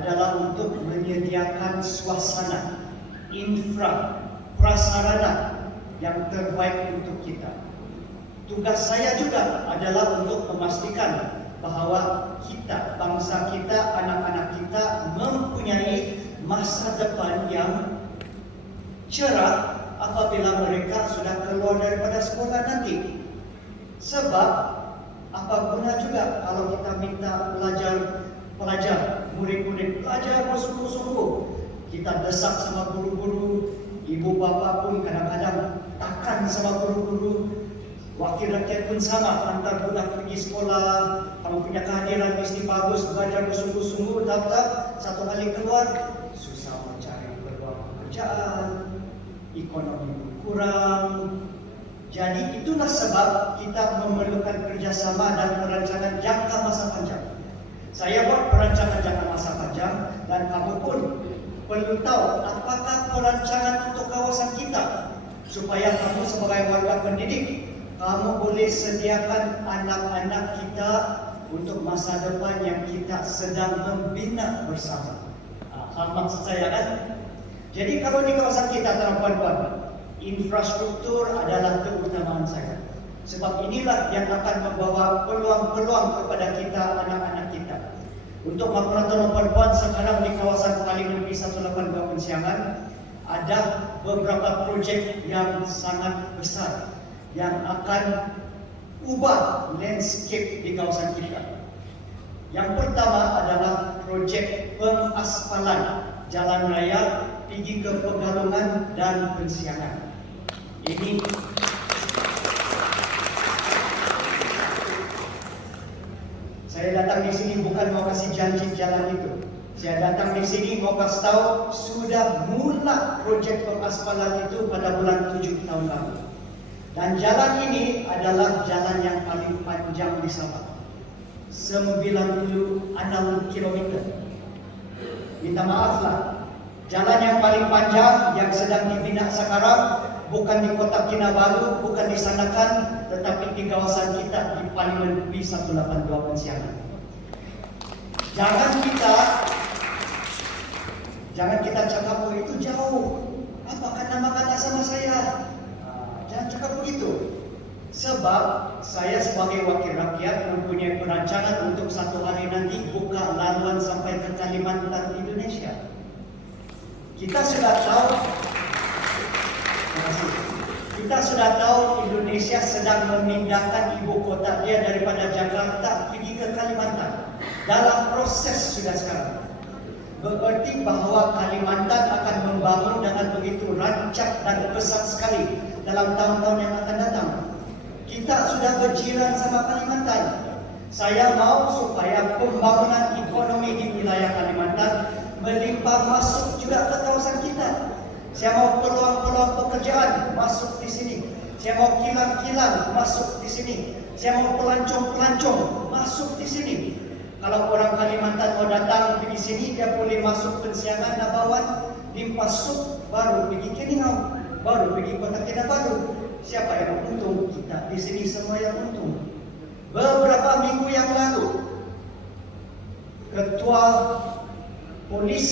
adalah untuk menyediakan suasana, prasarana yang terbaik untuk kita. Tugas saya juga adalah untuk memastikan bahawa kita, bangsa kita, anak-anak kita mempunyai masa depan yang cerah apabila mereka sudah keluar daripada sekolah nanti. Sebab apa guna juga kalau kita minta pelajar, murid-murid belajar bersungguh-sungguh. Kita desak sama guru-guru, ibu bapa pun kadang-kadang takan sama guru-guru, wakil rakyat pun sama, hantar budak pergi sekolah, kamu punya kehadiran mesti bagus, belajar bersungguh-sungguh, daftar, satu kali keluar, susah mencari peluang pekerjaan, ekonomi kurang. Jadi itulah sebab kita memerlukan kerjasama dan perancangan jangka masa panjang. Saya buat perancangan jangka masa panjang dan kamu pun perlu tahu apakah perancangan untuk kawasan kita, supaya kamu sebagai warga pendidik, kamu boleh sediakan anak-anak kita untuk masa depan yang kita sedang membina bersama. Faham maksud saya kan? Jadi kalau di kawasan kita, tuan-tuan, infrastruktur adalah keutamaan saya. Sebab inilah yang akan membawa peluang-peluang kepada kita, anak-anak kita. Untuk Makurator Perempuan sekarang di kawasan Parlimen P182 Pensiangan ada beberapa projek yang sangat besar yang akan ubah landscape di kawasan kita. Yang pertama adalah projek pengaspalan jalan raya pergi ke Pegalungan dan Pensiangan. Ini saya datang di sini bukan mau kasih janji jalan itu. Saya datang di sini mau kasih tahu sudah mula projek pengaspalan itu pada bulan 7 tahun lalu. Dan jalan ini adalah jalan yang paling panjang di Sabah, 96 km. Minta maaflah, jalan yang paling panjang yang sedang dibina sekarang bukan di Kota Kinabalu, bukan di Sandakan, tetapi di kawasan kita di Parlimen P182 Pensiangan. Jangan kita cakap itu jauh. Apakah nama kata sama saya? Jangan cakap begitu. Sebab saya sebagai wakil rakyat mempunyai perancangan untuk satu hari nanti buka laluan sampai ke Kalimantan Indonesia. Kita sudah tahu Indonesia sedang memindahkan ibu kota dia daripada Jakarta pergi ke Kalimantan. Dalam proses sudah sekarang. Berarti bahawa Kalimantan akan membangun dengan begitu rancak dan pesat sekali dalam tahun-tahun yang akan datang. Kita sudah berjiran sama Kalimantan. Saya mau supaya pembangunan ekonomi di wilayah Kalimantan melimpah masuk juga ke kawasan kita. Saya mau peluang-peluang pekerjaan masuk di sini. Saya mau kilang-kilang masuk di sini. Saya mau pelancong-pelancong masuk di sini. Kalau orang Kalimantan mau datang pergi sini, dia boleh masuk Pensiangan, Nabawan, Limpah Suk, baru pergi Keningau, baru pergi Kota Kinabalu. Siapa yang untung? Kita di sini semua yang untung. Beberapa minggu yang lalu, Ketua Polis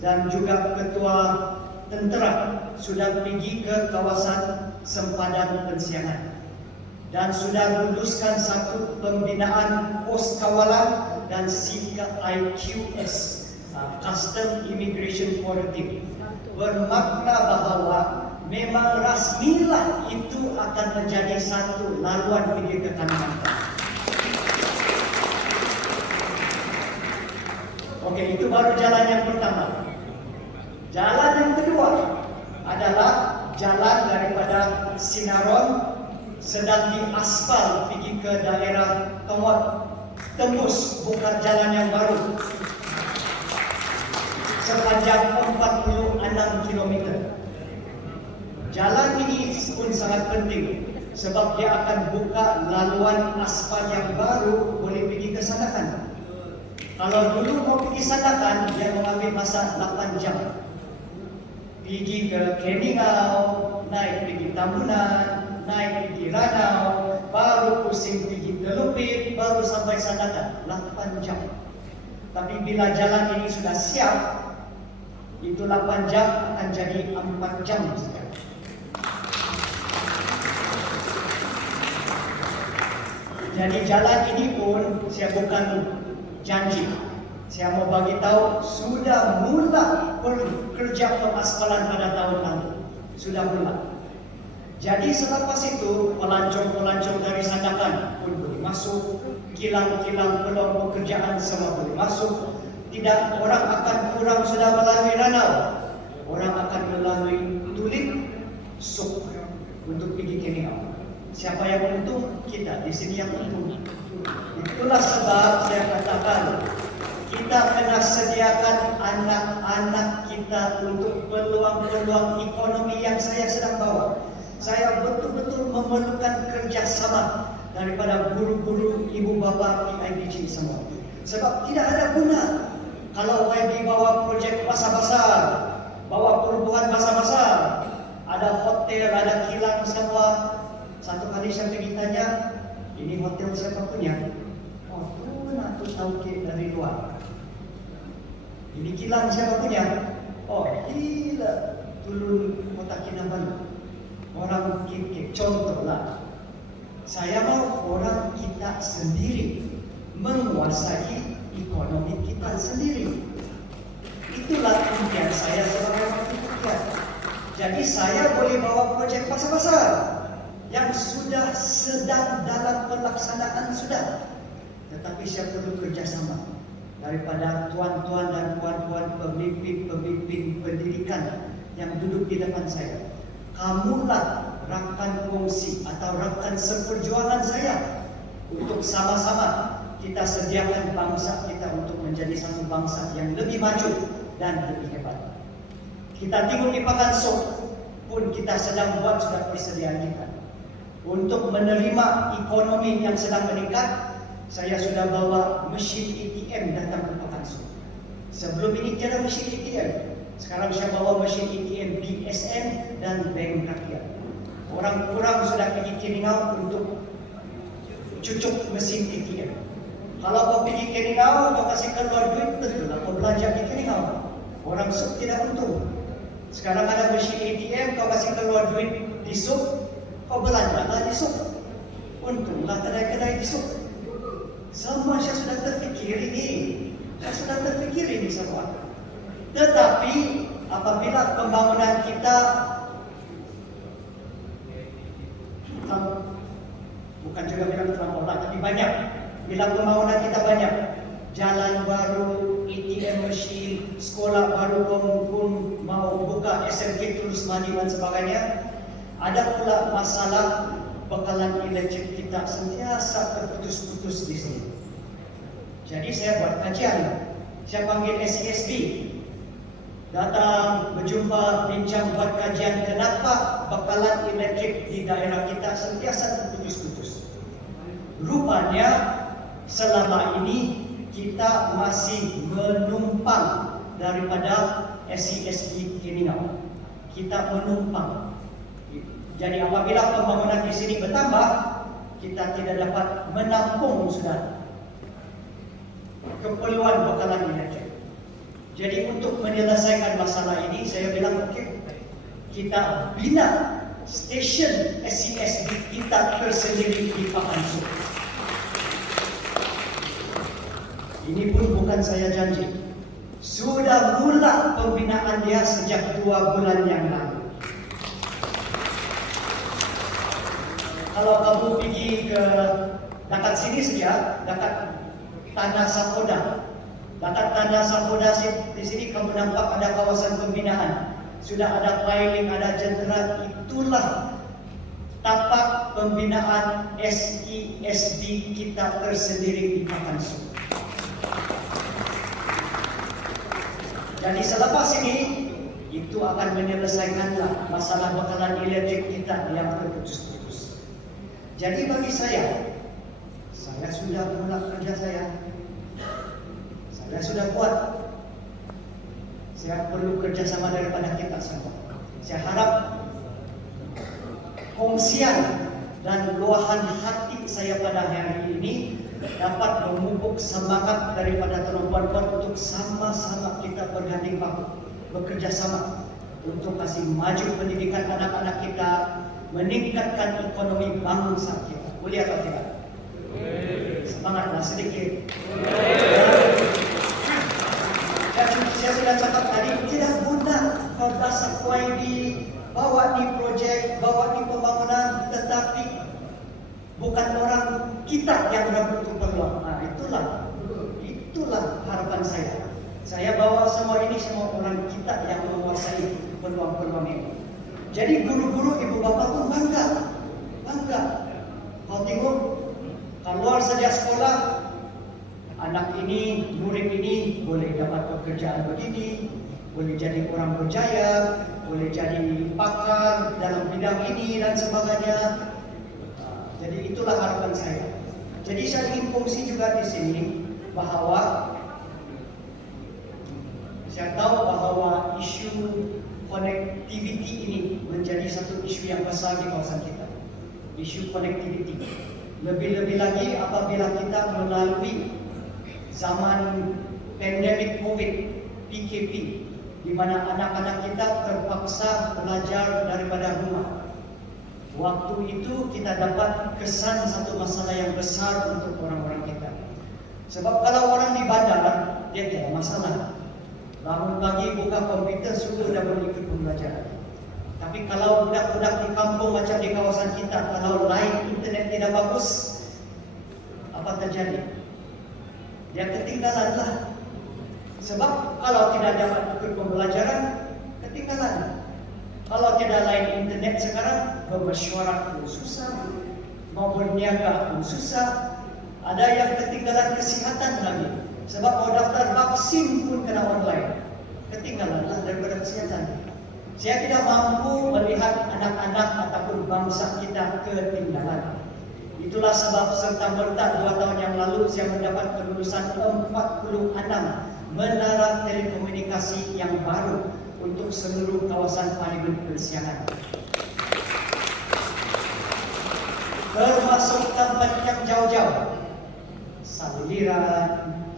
dan juga Ketua Tentera sudah pergi ke kawasan sempadan Pensiangan dan sudah luluskan satu pembinaan pos kawalan dan CIQS, Custom Immigration Quarantine. Bermakna bahawa memang rasmilah itu akan menjadi satu laluan pergi ke Kalimantan. Oke, itu baru jalan yang pertama. Jalan yang kedua adalah jalan daripada Sinaron sedang diaspal pergi ke daerah Tongod, tembus buka jalan yang baru sepanjang 46 km. Jalan ini pun sangat penting sebab dia akan buka laluan aspal yang baru boleh pergi ke Sandakan. Kalau dulu mau pergi Sandakan, dia mengambil masa 8 jam. Pergi ke Keningau, naik pergi Tambunan, naik pergi Ranau, baru pusing pergi Telupit, baru sampai Sandakan, 8 jam. Tapi bila jalan ini sudah siap, itu 8 jam akan jadi 4 jam saja. Jadi jalan ini pun saya bukan janji. Saya mau bagi tahu sudah mula kerja pengaspalan pada tahun lalu. Sudah mula. Jadi selepas itu pelancong-pelancong dari Sandakan pun boleh masuk, kilang-kilang peluang pekerjaan semua boleh masuk. Tidak, orang akan kurang sudah melalui Ranau. Orang akan melalui Tulip, Suk untuk pergi ke Riau. Siapa yang untung? Kita di sini yang untung. Itulah sebab saya katakan kita kena sediakan anak-anak kita untuk peluang-peluang ekonomi yang saya sedang bawa. Saya betul-betul memerlukan kerjasama daripada guru-guru, ibu bapa PIBG semua. Sebab tidak ada guna kalau YB bawa projek besar-besar, bawa perubahan besar-besar, ada hotel, ada kilang semua. Satu kali saya pergi tanya, ini hotel siapa punya? Oh, tu nak tahu dari luar. Ini kilang siapa punya? Oh, gila, Turun Kota Kinabalu. Orang KK, contohlah. Saya mau orang kita sendiri menguasai ekonomi kita sendiri. Itulah impian saya sebagai wakil rakyat. Jadi saya boleh bawa projek besar-besar yang sudah sedang dalam pelaksanaan sudah. Tetapi saya perlu kerjasama daripada tuan-tuan dan puan-puan pemimpin-pemimpin pendidikan yang duduk di depan saya. Kamulah rakan kongsi atau rakan seperjuangan saya untuk sama-sama kita sediakan bangsa kita untuk menjadi satu bangsa yang lebih maju dan lebih hebat. Kita tengok di Pakan Sok pun kita sedang buat sudah persediaan kita. Untuk menerima ekonomi yang sedang meningkat, saya sudah bawa mesin ATM datang ke Pakan Sok. Sebelum ini tiada mesin ATM. Sekarang saya bawa mesin ATM BSN dan Bank Rakyat. Orang kurang sudah pergi ke Riau untuk cucuk mesin ATM. Kalau kau pergi ke Riau, kau kasih keluar duit, tentulah kau belanja di Riau. Orang Suk tidak untung. Sekarang ada mesin ATM, kau kasih keluar duit di Suk, kau belanjalah di Suk. Untunglah kedai-kedai di Suk. Semua saya sudah terfikir ini. Saya sudah terfikir ini semua. Tetapi apabila pembangunan kita bukan juga bilang terlampau, tapi banyak. Bila pembangunan kita banyak, jalan baru, ATM machine, sekolah baru pun mau buka SMK Tulus Madi dan sebagainya, ada pula masalah bekalan elektrik kita sentiasa terputus-putus di sini. Jadi saya buat kajian, saya panggil SESB, datang berjumpa, bincang, buat kajian kenapa bekalan elektrik di daerah kita sentiasa terputus-putus. Rupanya selama ini kita masih menumpang daripada SESB Riau. Kita menumpang. Jadi apabila pembangunan di sini bertambah, kita tidak dapat menampung sudah keperluan bekalan elektrik. Jadi untuk menyelesaikan masalah ini, saya bilang okey, kita bina stesen SESB kita tersendiri di Pakan Sok. Ini pun bukan saya janji. Sudah mula pembinaan dia sejak 2 bulan yang lalu. Kalau kamu pergi ke dekat sini saja, dekat Tanah Safoda. Dekat Tanah Safoda di sini kamu nampak ada kawasan pembinaan. Sudah ada piling, ada jentera. Itulah tapak pembinaan SESB kita tersendiri di Pakan Sok. Jadi selepas ini, itu akan menyelesaikanlah masalah bekalan elektrik kita yang terputus-putus. Jadi bagi saya sudah mula kerja saya sudah buat. Saya perlu kerjasama daripada kita semua. Saya harap kongsian dan luahan hati saya pada hari ini dapat memupuk semangat daripada tuan-tuan untuk sama-sama kita berganding bahu, bekerja sama untuk kasih maju pendidikan anak-anak kita, meningkatkan ekonomi bangsa kita. Boleh atau tidak? Semangatlah sedikit. Saya sudah cakap tadi, tidak guna kau dasar YB, bawa di projek, bawa di pembangunan, tetapi bukan orang kita yang dapat peluang. Nah, itulah harapan saya. Saya bawa semua ini semua orang kita yang menguasai peluang-peluang ini. Jadi guru-guru, ibu bapa pun bangga. Kau tengok, keluar saja sekolah, anak ini, murid ini boleh dapat pekerjaan begini, boleh jadi orang berjaya, boleh jadi pakar dalam bidang ini dan sebagainya. Jadi itulah harapan saya. Jadi saya ingin kongsi juga di sini bahwa saya tahu bahwa isu connectivity ini menjadi satu isu yang besar di kawasan kita. Isu connectivity. Lebih-lebih lagi apabila kita melalui zaman pandemik COVID, PKP, di mana anak-anak kita terpaksa belajar daripada rumah. Waktu itu kita dapat kesan satu masalah yang besar untuk orang-orang kita. Sebab kalau orang di bandar, dia tidak masalah. Bangun pagi buka komputer sudah boleh ikut pembelajaran. Tapi kalau budak-budak di kampung macam di kawasan kita, kalau line internet tidak bagus, apa terjadi? Dia ketinggalan lah. Sebab kalau tidak dapat ikut pembelajaran, ketinggalan. Kalau tidak line internet sekarang, bermesyuarat pun susah, mau berniaga pun susah. Ada yang ketinggalan kesihatan lagi. Sebab mau daftar vaksin pun kena online. Ketinggalanlah daripada kesihatan. Saya tidak mampu melihat anak-anak ataupun bangsa kita ketinggalan. Itulah sebab serta-merta 2 tahun yang lalu saya mendapat kelulusan 46 menara telekomunikasi yang baru untuk seluruh kawasan Parlimen Persiangan. Termasuk tempat yang jauh-jauh. Saliliran,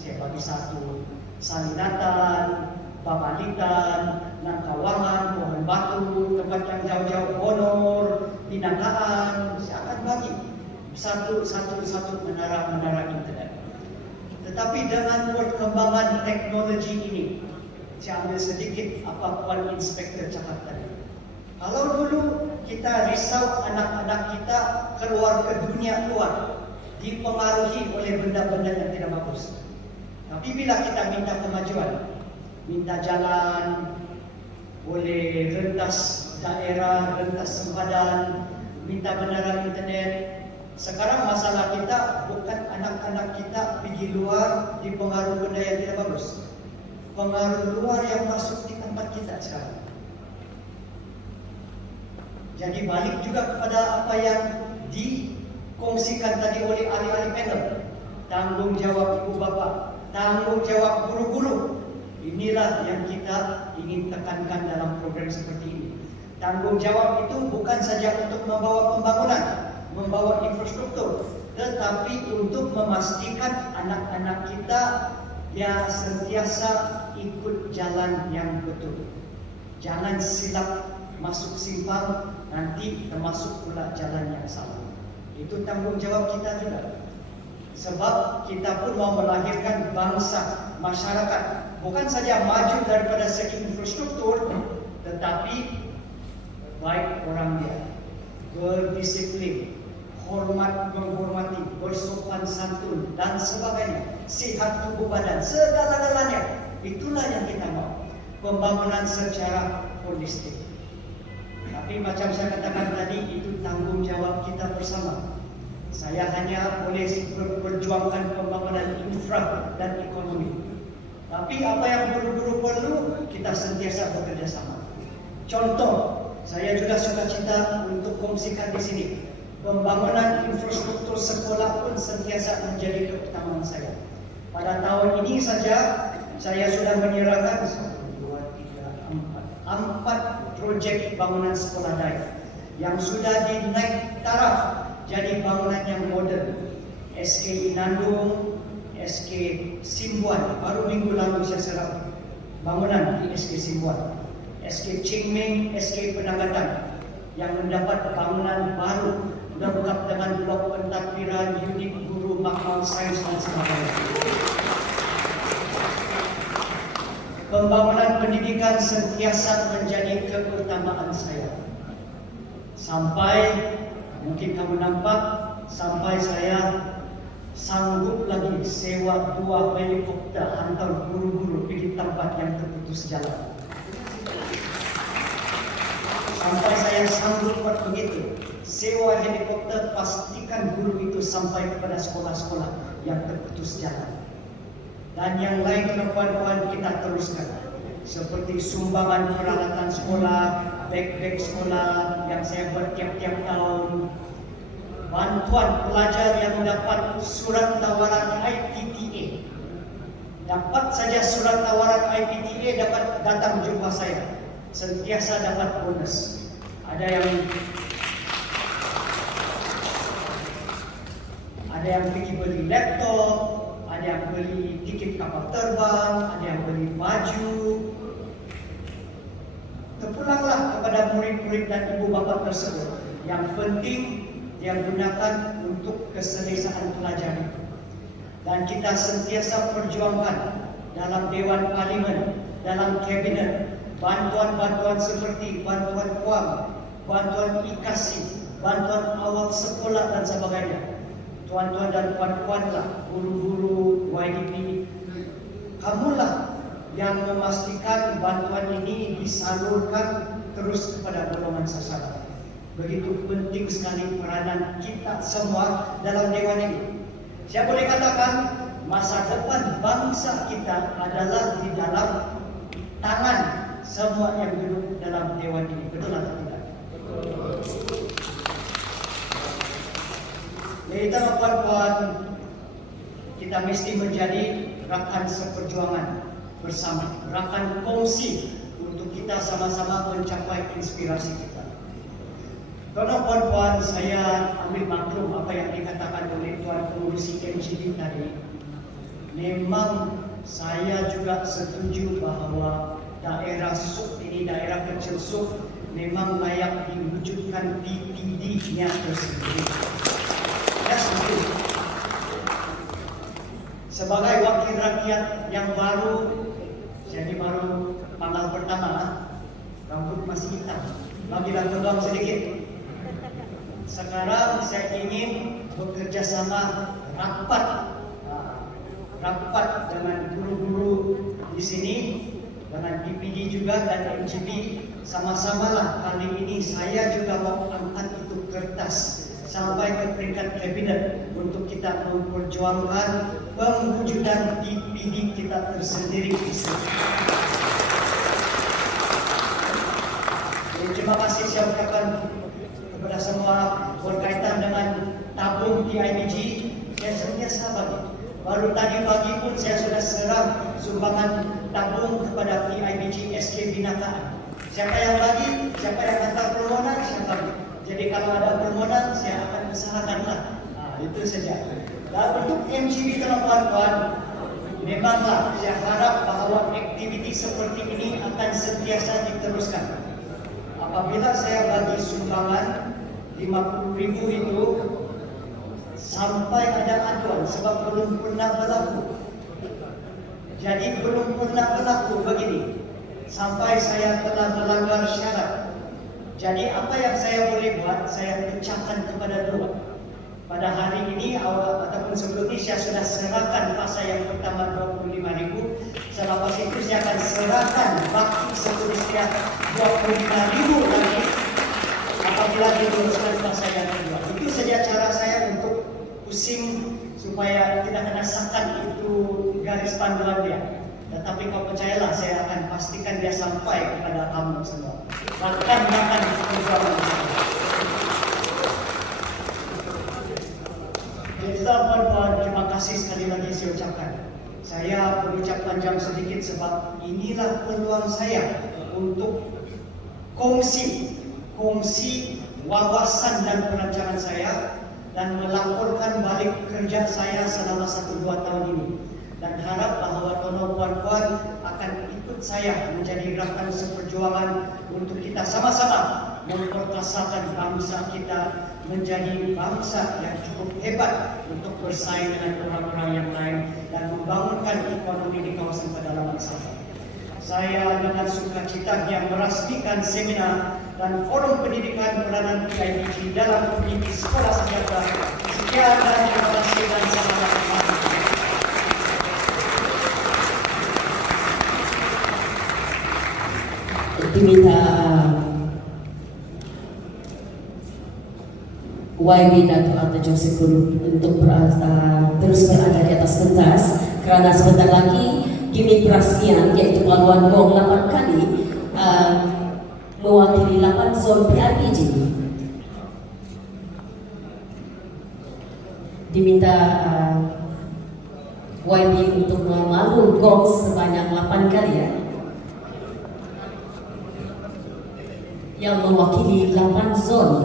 saya bagi satu, Salinatan, Pamalitan, Nangkawangan, Pohon Batu, tempat yang jauh-jauh, Honor, Pinangkaan, saya akan bagi satu menara internet. Tetapi dengan perkembangan teknologi ini, saya ambil sedikit apa Puan Inspektor cakap tadi. Kalau dulu kita risau anak-anak kita keluar ke dunia luar, dipengaruhi oleh benda-benda yang tidak bagus. Tapi bila kita minta kemajuan, minta jalan, boleh rentas daerah, rentas sempadan, minta menara internet. Sekarang masalah kita bukan anak-anak kita pergi luar dipengaruhi benda yang tidak bagus. Pengaruh luar yang masuk di tempat kita sekarang. Jadi balik juga kepada apa yang dikongsikan tadi oleh ahli-ahli panel. Tanggung jawab ibu bapa, tanggung jawab guru-guru. Inilah yang kita ingin tekankan dalam program seperti ini. Tanggung jawab itu bukan saja untuk membawa pembangunan, membawa infrastruktur, tetapi untuk memastikan anak-anak kita dia sentiasa ikut jalan yang betul. Jangan silap masuk simpang, nanti termasuk pula jalan yang salah. Itu tanggung jawab kita juga. Sebab kita pun mau melahirkan bangsa, masyarakat, bukan saja maju daripada segi infrastruktur, tetapi baik orang dia, berdisiplin, menghormati, bersopan santun dan sebagainya, sihat tubuh badan, segala-galanya. Itulah yang kita mau. Pembangunan secara holistik. Tapi macam saya katakan tadi, itu tanggung jawab kita bersama. Saya hanya boleh berjuangkan pembangunan infra dan ekonomi. Tapi apa yang guru-guru perlu, kita sentiasa bekerja sama. Contoh, saya juga suka cita untuk kongsikan di sini. Pembangunan infrastruktur sekolah pun sentiasa menjadi keutamaan saya. Pada tahun ini saja, saya sudah menyerahkan 4 projek bangunan sekolah daerah yang sudah dinaik taraf jadi bangunan yang moden. SK Inandung, SK Simbuan. Baru minggu lalu saya serap bangunan di SK Simbuan. SK Chingming, SK Penanggadan yang mendapat bangunan baru lengkap dengan blok pentadbiran, unit guru, makmal sains dan sebagainya. Pembangunan pendidikan sentiasa menjadi keutamaan saya. Sampai, mungkin kamu nampak, sampai saya sanggup lagi sewa 2 helikopter hantar guru-guru pergi tempat yang terputus jalan. Sampai saya sanggup buat begitu, sewa helikopter, pastikan guru itu sampai kepada sekolah-sekolah yang terputus jalan. Dan yang lain kawan-kawan kita teruskan, seperti sumbangan peralatan sekolah, beg-beg sekolah yang saya buat tiap-tiap tahun, bantuan pelajar yang mendapat surat tawaran IPTA. Dapat saja surat tawaran IPTA dapat datang jumpa saya, sentiasa dapat bonus. Ada yang pergi beli laptop, ada yang beli tiket kapal terbang, ada yang beli baju. Terpulanglah kepada murid-murid dan ibu bapa tersebut. Yang penting dia gunakan untuk keselesaan pelajar itu. Dan kita sentiasa perjuangkan dalam Dewan Parlimen, dalam Kabinet, bantuan-bantuan seperti bantuan KUAM, bantuan IKASI, bantuan awal sekolah dan sebagainya. Tuan-tuan dan puan-puanlah, guru-guru YDP, kamulah yang memastikan bantuan ini disalurkan terus kepada golongan sasaran. Begitu penting sekali peranan kita semua dalam dewan ini. Saya boleh katakan masa depan bangsa kita adalah di dalam tangan semua yang duduk dalam dewan ini. Betul atau tidak? Betul. Jadi teman-teman, kita mesti menjadi rakan seperjuangan bersama, rakan kongsi untuk kita sama-sama mencapai inspirasi kita. Tuan-tuan, saya ambil maklum apa yang dikatakan oleh Tuan Pengurusi MGB tadi. Memang saya juga setuju bahawa daerah SUK ini, daerah kecil SUK, memang layak diwujudkan DPD-nya tersendiri. Ya, setuju. Sebagai wakil rakyat yang baru, jadi baru panggal pertama, rambut masih hitam, bagilah terbang sedikit. Sekarang saya ingin bekerja sama rapat dengan guru-guru di sini, dengan DPD juga dan MGB, sama-samalah kali ini saya juga mau angkat itu kertas sampai ke peringkat kabinet untuk kita memperjuangkan pewujudan DPD kita tersendiri. Jadi, terima kasih saya ucapkan kepada semua berkaitan dengan tabung PIBG. Saya sentiasa bagi. Baru tadi pagi pun saya sudah serang sumbangan tabung kepada PIBG SK Binakaan. Siapa yang bagi, siapa yang hantar permohonan, saya bagi. Jadi kalau ada permohonan, saya akan usahakanlah. Itu saja. Dan untuk MGB teman-teman, memanglah saya harap bahawa aktiviti seperti ini akan sentiasa diteruskan. Apabila saya bagi sumbangan 50,000 itu, sampai ada aduan sebab belum pernah berlaku. Jadi belum pernah berlaku begini. Sampai saya telah melanggar syarat. Jadi apa yang saya boleh buat, saya pecahkan kepada dua. Pada hari ini ataupun sebelum ini saya sudah serahkan fasa yang pertama 25,000. Selepas itu saya akan serahkan baki seterusnya 25,000 lagi apabila diluruskan fasa yang kedua. Itu saja cara saya untuk pusing supaya tidak kena sakan itu garis panduan dia. Tetapi kau percayalah, saya akan pastikan dia sampai kepada kamu semua. Bahkan perjuangan saya. Jadi teman-teman, terima kasih sekali lagi saya ucapkan. Saya berucap panjang sedikit sebab inilah peluang saya untuk kongsi wawasan dan perancangan saya dan melaporkan balik kerja saya selama 1-2 tahun ini, dan harap bahawa tuan puan-puan akan ikut saya menjadi gerakan seperjuangan untuk kita sama-sama memperkasakan bangsa kita menjadi bangsa yang cukup hebat untuk bersaing dengan orang-orang yang lain dan membangunkan ekonomi di kawasan pedalaman Sabah. Saya dengan sukacita yang merasmikan seminar dan forum pendidikan peranan PIBG dalam komuniti sekolah sejahtera. Sekian dan terima kasih dan selamat datang. Diminta YB Dato' Arta Joseph untuk terus berada di atas pentas, kerana sebentar lagi gimmick perasmian yaitu paluan gong 8 kali mewakili 8 zon PIBG. Diminta YB untuk memalu gong sebanyak 8 kali ya, yang mewakili 8 zon.